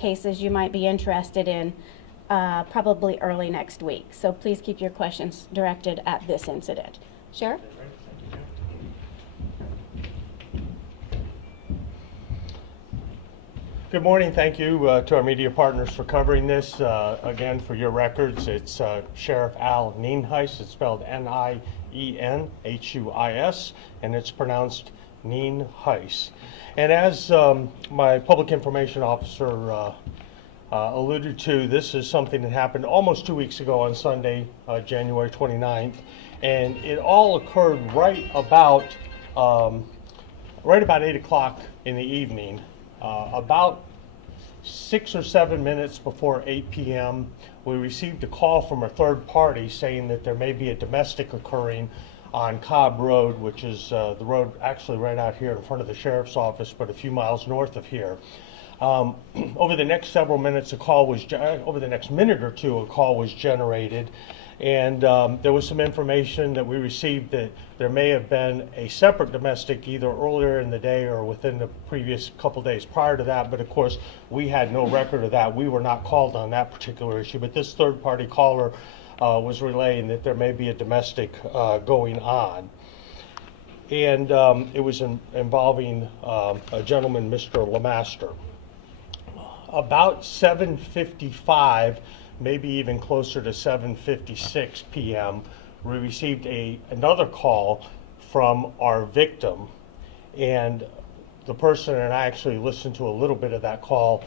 cases you might be interested in probably early next week. So please keep your questions directed at this incident. Sheriff? Good morning. Thank you to our media partners for covering this. Again, for your records, it's Sheriff Al Nienhuis. It's spelled Nienhuis, and it's pronounced Nienhuis. And as my public information officer alluded to, this is something that happened almost 2 weeks ago on Sunday, January 29th, and it all occurred right about 8 o'clock in the evening. About 6 or 7 minutes before 8 p.m., we received a call from a third party saying that there may be a domestic occurring on Cobb Road, which is the road actually right out here in front of the sheriff's office, but a few miles north of here. Over the next several minutes, over the next minute or two, a call was generated. And there was some information that we received that there may have been a separate domestic either earlier in the day or within the previous couple days prior to that. But of course, we had no record of that. We were not called on that particular issue. But this third-party caller was relaying that there may be a domestic going on. And it was involving a gentleman, Mr. LeMaster. About 7:55, maybe even closer to 7:56 p.m., we received another call from our victim, and the person and I actually listened to a little bit of that call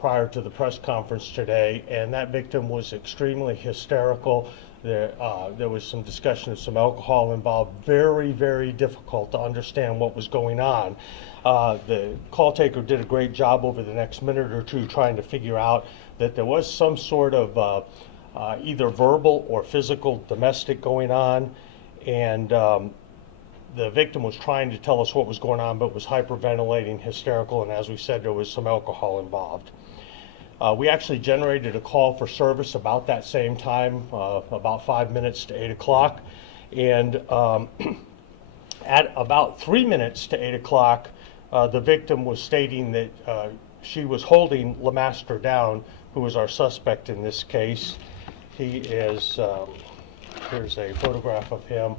prior to the press conference today, and that victim was extremely hysterical. There was some discussion of some alcohol involved. Very, very difficult to understand what was going on. The call taker did a great job over the next minute or two trying to figure out that there was some sort of either verbal or physical domestic going on, and the victim was trying to tell us what was going on, but was hyperventilating, hysterical, and as we said, there was some alcohol involved. We actually generated a call for service about that same time, about 5 minutes to 8 o'clock, and at about 3 minutes to 8 o'clock, the victim was stating that she was holding LeMaster down, who was our suspect in this case. He is, here's a photograph of him.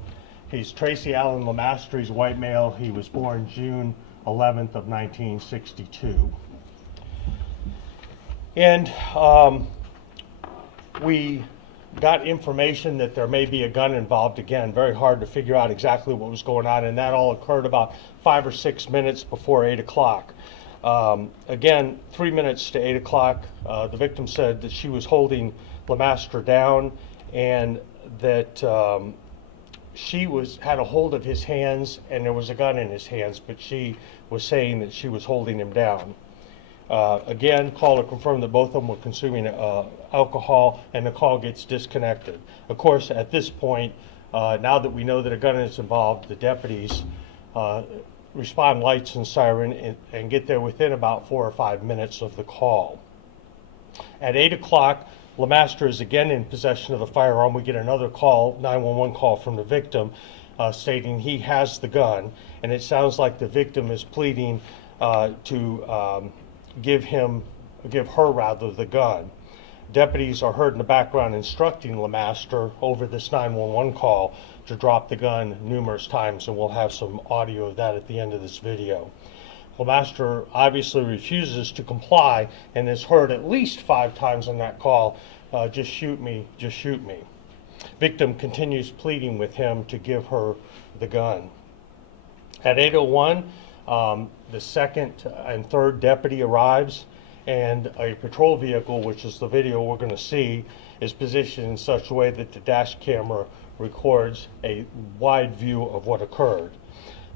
He's Tracy Allen LeMaster. He's a white male. He was born June 11th of 1962. And we got information that there may be a gun involved. Again, very hard to figure out exactly what was going on, and that all occurred about 5 or 6 minutes before 8 o'clock. Again, 3 minutes to 8 o'clock, the victim said that she was holding LeMaster down, and that she had a hold of his hands, and there was a gun in his hands, but she was saying that she was holding him down. Again, caller confirmed that both of them were consuming alcohol, and the call gets disconnected. Of course, at this point, now that we know that a gun is involved, the deputies respond lights and siren and get there within about 4 or 5 minutes of the call. At 8 o'clock, LeMaster is again in possession of the firearm. We get another call, 911 call from the victim, stating he has the gun, and it sounds like the victim is pleading to give her the gun. Deputies are heard in the background instructing LeMaster over this 911 call to drop the gun numerous times, and we'll have some audio of that at the end of this video. LeMaster obviously refuses to comply and is heard at least 5 times on that call, just shoot me, just shoot me. Victim continues pleading with him to give her the gun. At 8:01, the second and third deputy arrives, and a patrol vehicle, which is the video we're going to see, is positioned in such a way that the dash camera records a wide view of what occurred.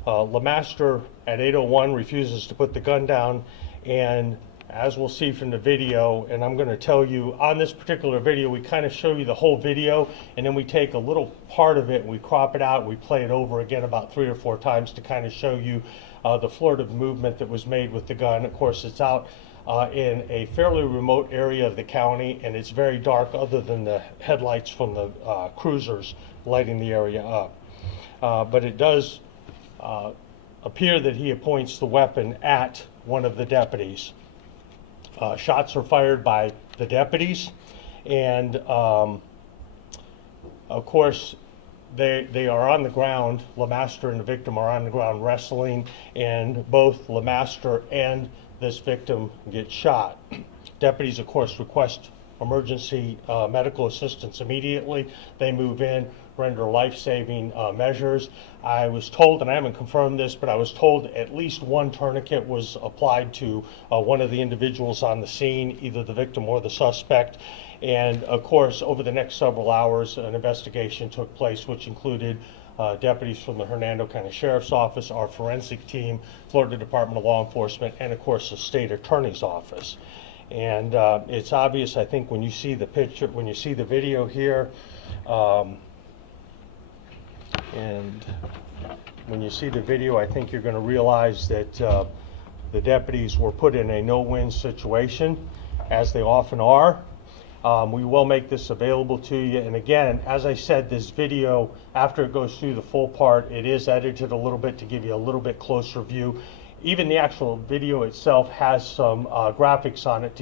LeMaster at 8:01 refuses to put the gun down, and as we'll see from the video, and I'm going to tell you on this particular video, we kind of show you the whole video, and then we take a little part of it and we crop it out and we play it over again about 3 or 4 times to kind of show you the fluid movement that was made with the gun. Of course, it's out in a fairly remote area of the county, and it's very dark other than the headlights from the cruisers lighting the area up. But it does appear that he points the weapon at one of the deputies. Shots are fired by the deputies, and of course, they are on the ground. LeMaster and the victim are on the ground wrestling, and both LeMaster and this victim get shot. Deputies, of course, request emergency medical assistance immediately. They move in, render life-saving measures. I was told, and I haven't confirmed this, but I was told at least one tourniquet was applied to one of the individuals on the scene, either the victim or the suspect. And of course, over the next several hours, an investigation took place, which included deputies from the Hernando County Sheriff's Office, our forensic team, Florida Department of Law Enforcement, and of course the State Attorney's Office. And it's obvious, I think, when you see the picture, when you see the video here, and when you see the video, I think you're going to realize that the deputies were put in a no-win situation, as they often are. We will make this available to you. And again, as I said, this video, after it goes through the full part, it is edited a little bit to give you a little bit closer view. Even the actual video itself has some graphics on it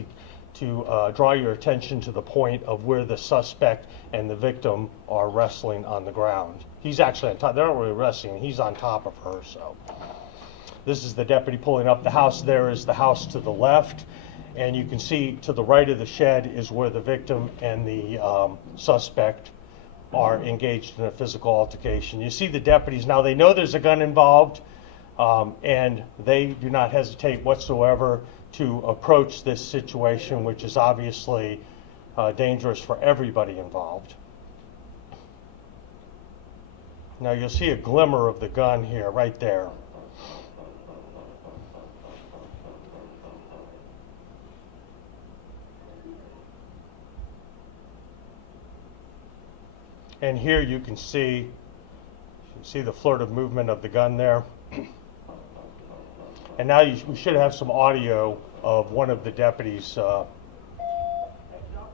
to draw your attention to the point of where the suspect and the victim are wrestling on the ground. He's actually on top. They're not really wrestling. He's on top of her. So this is the deputy pulling up. The house there is the house to the left. And you can see to the right of the shed is where the victim and the suspect are engaged in a physical altercation. You see the deputies. Now they know there's a gun involved, and they do not hesitate whatsoever to approach this situation, which is obviously dangerous for everybody involved. Now you'll see a glimmer of the gun here, right there. And here you can see the fluid movement of the gun there. And now we should have some audio of one of the deputies. Hey, drop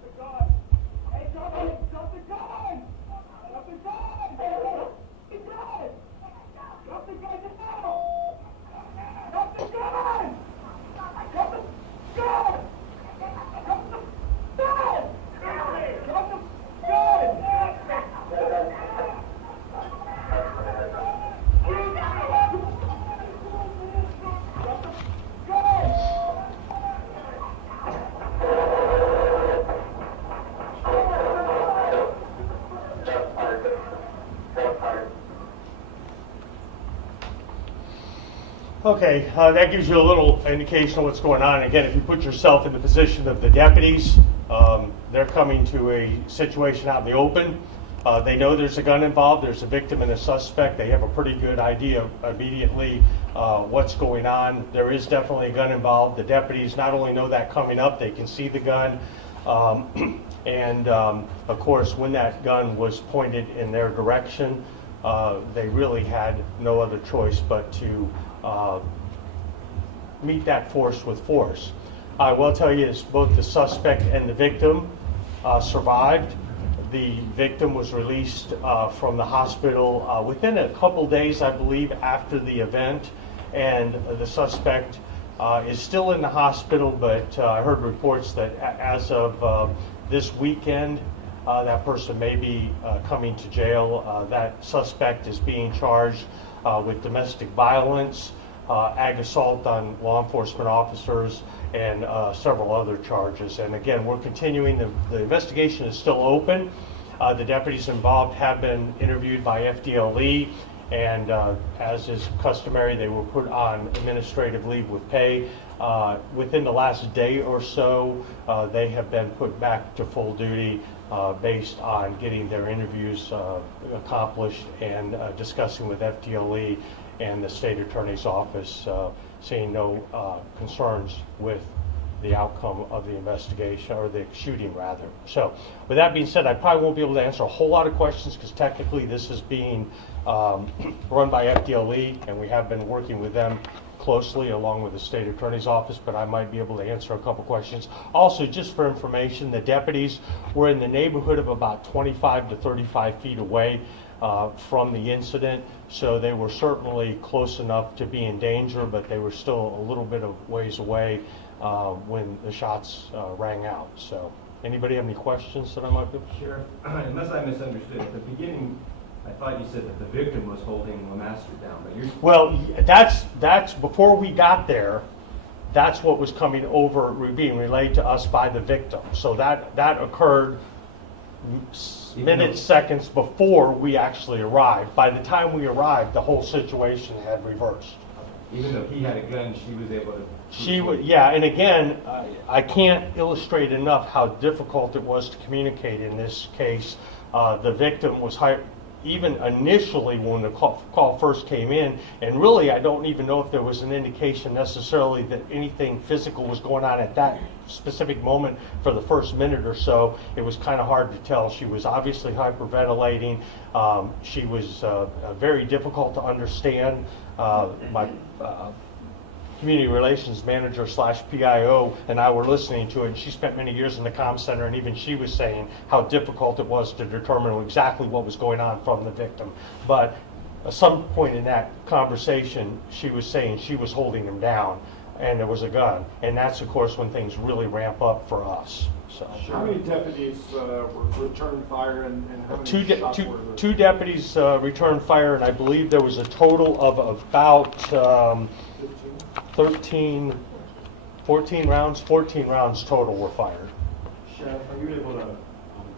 the gun! Hey, drop the gun! Drop the gun! Drop the gun! Drop the gun now! Drop the gun! Drop the gun! Drop the gun! Drop the gun! Okay, that gives you a little indication of what's going on. Again, if you put yourself in the position of the deputies, they're coming to a situation out in the open. They know there's a gun involved, there's a victim and a suspect. They have a pretty good idea immediately what's going on. There is definitely a gun involved. The deputies not only know that coming up, they can see the gun. And of course, when that gun was pointed in their direction, they really had no other choice but to meet that force with force. I will tell you is both the suspect and the victim survived. The victim was released from the hospital within a couple days, I believe, after the event, and the suspect is still in the hospital, but I heard reports that as of this weekend, that person may be coming to jail. That suspect is being charged with domestic violence, ag assault on law enforcement officers, and several other charges. And again, we're continuing. The investigation is still open. The deputies involved have been interviewed by FDLE, and as is customary, they were put on administrative leave with pay. Within the last day or so, they have been put back to full duty based on getting their interviews accomplished and discussing with FDLE and the State Attorney's Office, seeing no concerns with the outcome of the investigation, or the shooting rather. So with that being said, I probably won't be able to answer a whole lot of questions because technically this is being run by FDLE, and we have been working with them closely along with the State Attorney's Office, but I might be able to answer a couple questions. Also, just for information, the deputies were in the neighborhood of about 25 to 35 feet away from the incident, so they were certainly close enough to be in danger, but they were still a little bit of ways away. when the shots rang out. So, anybody have any questions that I might be? Sheriff, unless I misunderstood, at the beginning, I thought you said that the victim was holding Lemaster down, but you're... Well, that's before we got there. That's what was coming over, being relayed to us by the victim. So that occurred minutes, seconds before we actually arrived. By the time we arrived, the whole situation had reversed. Even though he had a gun, she was able to... She would, yeah, and again, I can't illustrate enough how difficult it was to communicate in this case. The victim was even initially when the call first came in, and really I don't even know if there was an indication necessarily that anything physical was going on at that specific moment for the first minute or so. It was kind of hard to tell. She was obviously hyperventilating. She was very difficult to understand. My community relations manager / PIO and I were listening to it, and she spent many years in the comm center, and even she was saying how difficult it was to determine exactly what was going on from the victim. But at some point in that conversation, she was saying she was holding him down and there was a gun, and that's of course when things really ramp up for us. So How many deputies returned fire, and how many shots were there? two deputies returned fire, and I believe there was a total of about 14 rounds total were fired. Sheriff, are you able to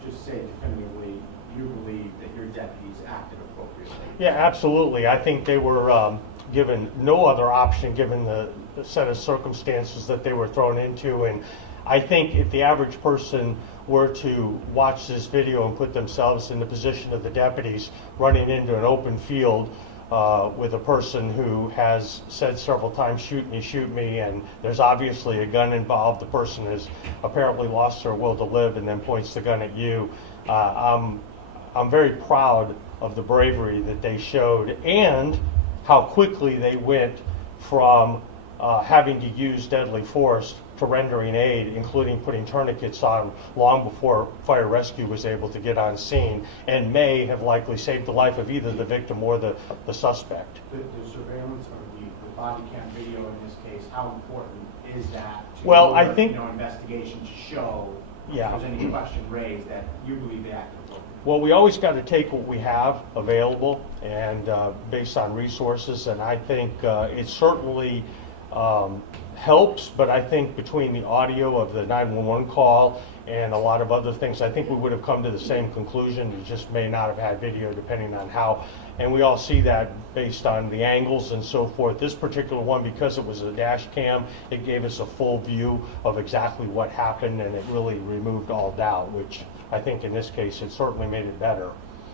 just say definitively you believe that your deputies acted appropriately? Yeah, absolutely. I think they were given no other option given the set of circumstances that they were thrown into. And I think if the average person were to watch this video and put themselves in the position of the deputies running into an open field with a person who has said several times, shoot me, and there's obviously a gun involved. The person has apparently lost their will to live and then points the gun at you. I'm very proud of the bravery that they showed and how quickly they went from having to use deadly force to rendering aid, including putting tourniquets on long before fire rescue was able to get on scene, and may have likely saved the life of either the victim or the suspect. The surveillance or the body cam video in this case, how important is that to Well, I your, think- investigation to show Yeah. if there's any question raised that you believe they acted appropriately? Well, we always got to take what we have available and based on resources, and I think it certainly helps, but I think between the audio of the 911 call and a lot of other things, I think we would have come to the same conclusion. We just may not have had video depending on how, and we all see that based on the angles and so forth. This particular one, because it was a dash cam, it gave us a full view of exactly what happened, and it really removed all doubt, which I think in this case it certainly made it better.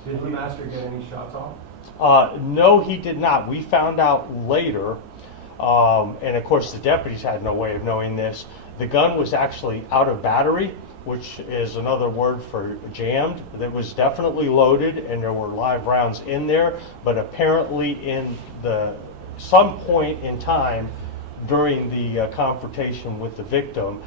Did Lemaster get any shots off? No, he did not. We found out later. And of course the deputies had no way of knowing this. The gun was actually out of battery, which is another word for jammed. It was definitely loaded and there were live rounds in there, but apparently in some point in time during the confrontation with the victim,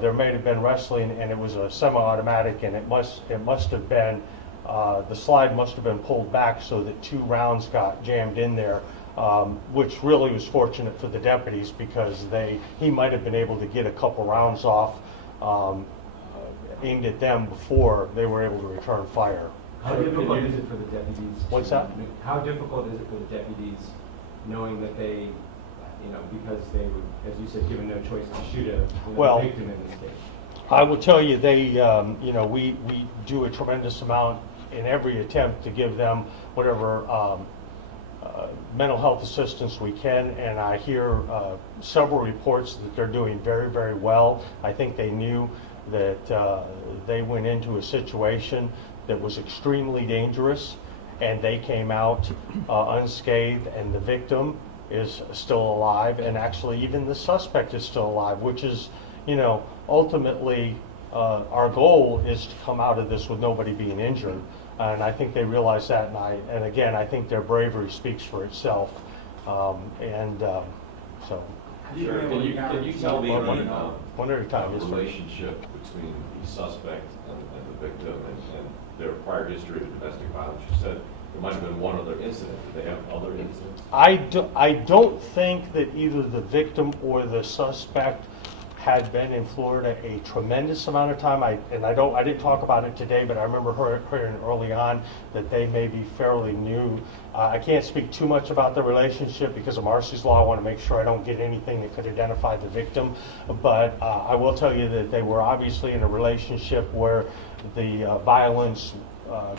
there may have been wrestling, and it was a semi-automatic, and it must have been the slide must have been pulled back so that 2 rounds got jammed in there. Which really was fortunate for the deputies because he might have been able to get a couple rounds off aimed at them before they were able to return fire. How difficult is it for the deputies? What's that? How difficult is it for the deputies knowing that they, because they were, as you said, given no choice to shoot a Well, victim in this case? I will tell you, we do a tremendous amount in every attempt to give them whatever mental health assistance we can, and I hear several reports that they're doing very, very well. I think they knew that they went into a situation that was extremely dangerous, and they came out unscathed, and the victim is still alive, and actually even the suspect is still alive, which is, ultimately our goal is to come out of this with nobody being injured. And I think they realize that, and again, I think their bravery speaks for itself. So. Sure. Can you tell me One at a time, yes, sir. relationship between the suspect and the victim and their prior history of domestic violence? You said there might have been one other incident. Did they have other incidents? I don't think that either the victim or the suspect had been in Florida a tremendous amount of time. I didn't talk about it today, but I remember hearing early on that they may be fairly new. I can't speak too much about the relationship because of Marcy's Law. I want to make sure I don't get anything that could identify the victim. But I will tell you that they were obviously in a relationship where the violence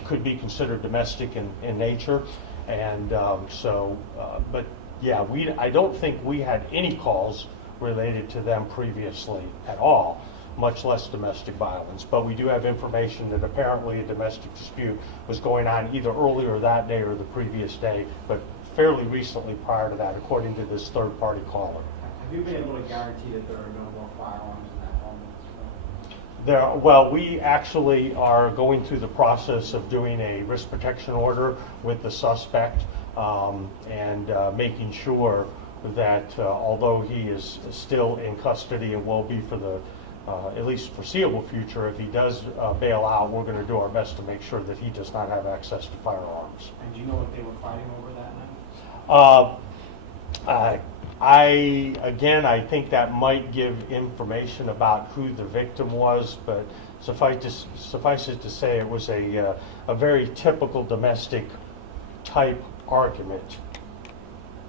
could be considered domestic in nature. And but yeah, I don't think we had any calls related to them previously at all, much less domestic violence. But we do have information that apparently a domestic dispute was going on either earlier that day or the previous day, but fairly recently prior to that, according to this third-party caller. Have you been able to guarantee that there are no more firearms in that home? Well, we actually are going through the process of doing a risk protection order with the suspect and making sure that although he is still in custody and will be for the at least foreseeable future, if he does bail out, we're going to do our best to make sure that he does not have access to firearms. And do you know what they were fighting over that night? I think that might give information about who the victim was, but suffice it to say it was a very typical domestic type argument.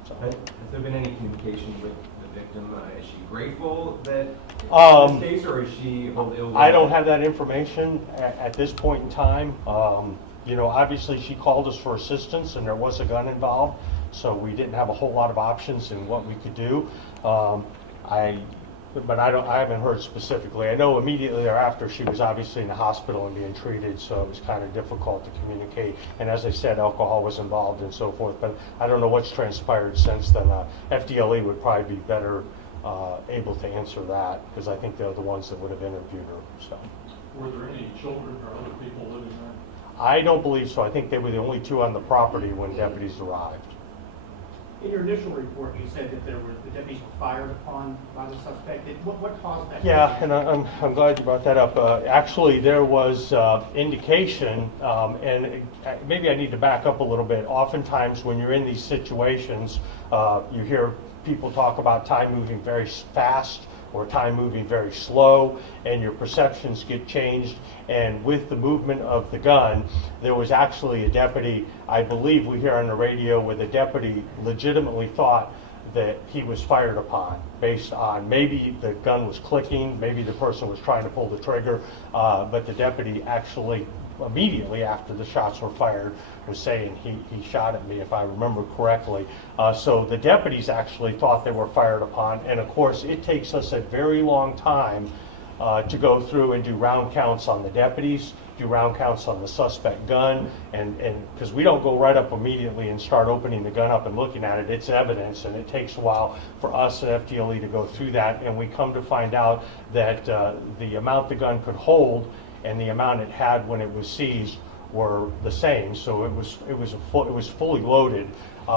So. Has there been any communication with the victim? Is she grateful that in this case, or is she hold ill will? I don't have that information at this point in time. You know, obviously she called us for assistance and there was a gun involved, so we didn't have a whole lot of options in what we could do. But I haven't heard specifically. I know immediately thereafter she was obviously in the hospital and being treated, so it was kind of difficult to communicate. And as I said, alcohol was involved and so forth, but I don't know what's transpired since then. FDLE would probably be better able to answer that, because I think they're the ones that would have interviewed her. So. Were there any children or other people living there? I don't believe so. I think they were the only two on the property when deputies arrived. In your initial report, you said that the deputies were fired upon by the suspect. What caused that? Yeah, and I'm glad you brought that up. Actually, there was indication, and maybe I need to back up a little bit. Oftentimes, when you're in these situations, you hear people talk about time moving very fast or time moving very slow, and your perceptions get changed. And with the movement of the gun, there was actually a deputy, I believe we hear on the radio, where the deputy legitimately thought that he was fired upon based on maybe the gun was clicking, maybe the person was trying to pull the trigger, but the deputy actually immediately after the shots were fired was saying he shot at me, if I remember correctly. So the deputies actually thought they were fired upon, and of course it takes us a very long time to go through and do round counts on the deputies, do round counts on the suspect gun, and because we don't go right up immediately and start opening the gun up and looking at it. It's evidence, and it takes a while for us at FDLE to go through that, and we come to find out that the amount the gun could hold and the amount it had when it was seized were the same. So it was fully loaded,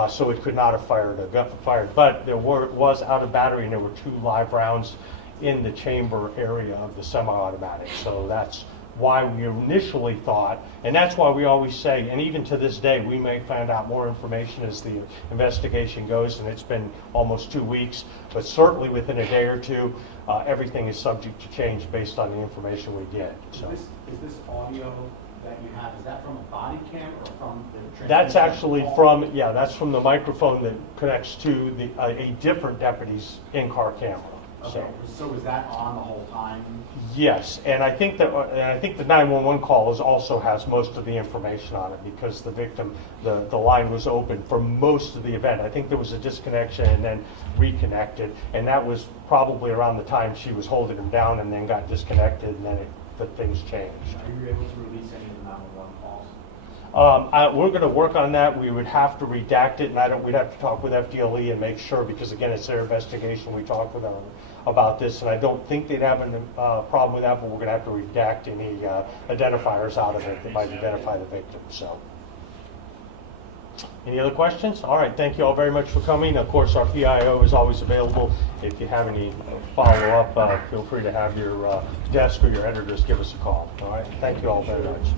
so it could not have fired. But there was out of battery, and there were 2 live rounds in the chamber area of the semi-automatic. So that's why we initially thought, and that's why we always say, and even to this day, we may find out more information as the investigation goes, and it's been almost 2 weeks, but certainly within a day or two, everything is subject to change based on the information we get. So. Is this audio that you have, is that from a body cam or from the That's actually from, yeah, that's from the microphone that connects to a different deputy's in-car camera. Okay, so was that on the whole time? Yes, and I think the 911 call also has most of the information on it, because the victim, the line was open for most of the event. I think there was a disconnection and then reconnected, and that was probably around the time she was holding him down and then got disconnected, and then things changed. Are you able to release any of the 911 calls? We're going to work on that. We would have to redact it, and we'd have to talk with FDLE and make sure, because again, it's their investigation. We talked with them about this, and I don't think they'd have a problem with that, but we're going to have to redact any identifiers out of it that might identify the victim. So, any other questions? All right, thank you all very much for coming. Of course, our PIO is always available. If you have any follow-up, feel free to have your desk or your editor just give us a call. All right, thank you all very much.